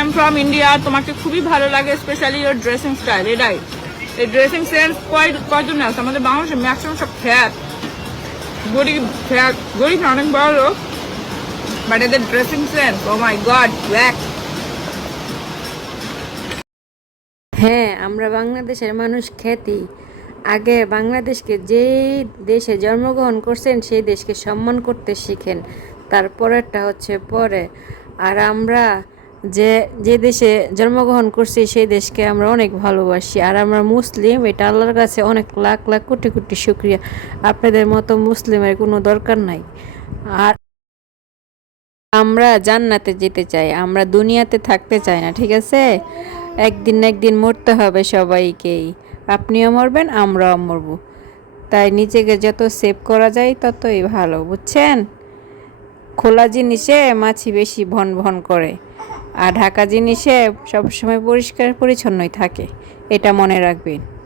Am from India তোমাকে খুবই ভালো লাগে স্পেশালি ওর ড্রেসিং স্টাইল এটাই এই ড্রেসিং সেন্স কয় কয়জন আছে। আমাদের বাংলাদেশে ম্যাক্সিমাম সব ফ্যাট গরিব ফ্যাট গরিব অনেক বড় লোক। বাট এদের dressing sense oh my God black হ্যাঁ আমরা বাংলাদেশের মানুষ খ্যাতি। আগে বাংলাদেশকে যে দেশে জন্মগ্রহণ করছেন, সেই দেশকে সম্মান করতে শিখেন। তারপরেরটা হচ্ছে পরে। আর আমরা যে যে দেশে জন্মগ্রহণ করছি, সেই দেশকে আমরা অনেক ভালোবাসি। আর আমরা মুসলিম, এটা আল্লাহর কাছে অনেক লাখ লাখ কোটি কোটি শুক্রিয়া। আপনাদের মতো মুসলিমের কোনো দরকার নাই। আর আমরা জান্নাতে যেতে চাই, আমরা দুনিয়াতে থাকতে চাই না, ঠিক আছে? একদিন না একদিন মরতে হবে সবাইকেই। আপনিও মরবেন, আমরাও মরব। তাই নিজেকে যত সেভ করা যায়, ততই ভালো, বুঝছেন? খোলা জিনিসে মাছি বেশি ভন ভন করে। আর ঢাকা জিনিসে সবসময় পরিষ্কার পরিচ্ছন্নই থাকে এটা মনে রাখবেন।